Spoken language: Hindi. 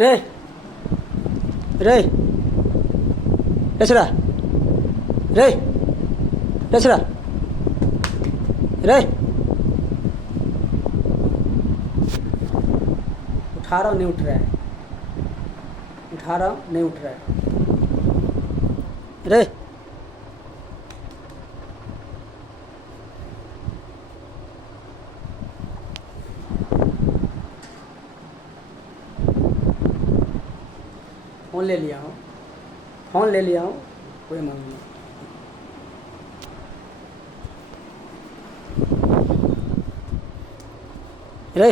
रे रे रचरा रे रचरा रे उठा रहा हूँ नहीं उठ रहा है, उठा रहा हूँ नहीं उठ रहा है। रे फ़ोन ले लिया हूँ, फ़ोन ले लिया हूँ, कोई मालूम नहीं। रे